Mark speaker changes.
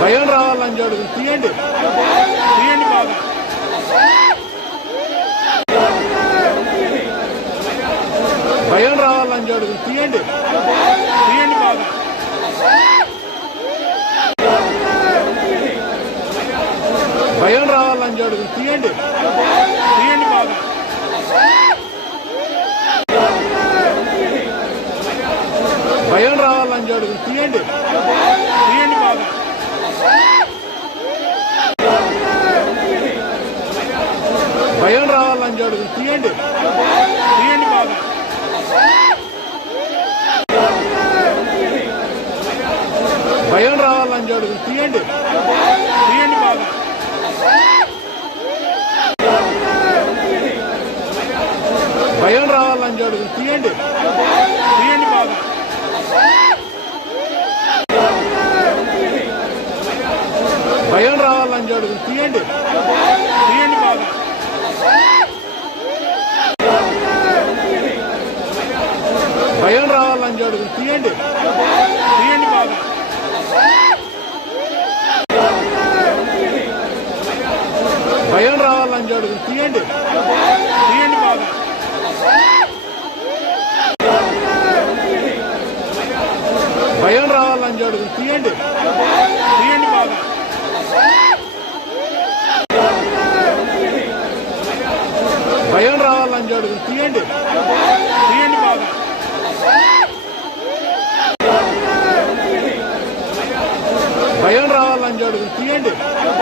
Speaker 1: భయం రావాలని చూడు తీయండి. తీయండి బాగా భయం రావాలని చూడు తీయండి. తీయండి బాగా భయం రావాలని చూడు తీయండి. తీయండి బాగా భయం రావాలని చూడు తీయండి. తీయండి బాగా భయం రావాలని చూడు. తీయండి. తీయండి బాగా భయం రావాలని చూడు. తీయండి. తీయండి బాగా భయం రావాలని చూడు. తీయండి. తీయండి అడుగు తీయండి. తీయండి బాబు. భయం రావాలని అడుగులు తీయండి. తీయండి బాబు. భయం రావాలని అడుగులు తీయండి. తీయండి బాబు. భయం రావాలని అడుగులు తీయండి. అని చూడదు తీయండి. తీయండి బాగా భయం రావాలని చూడదు తీయండి.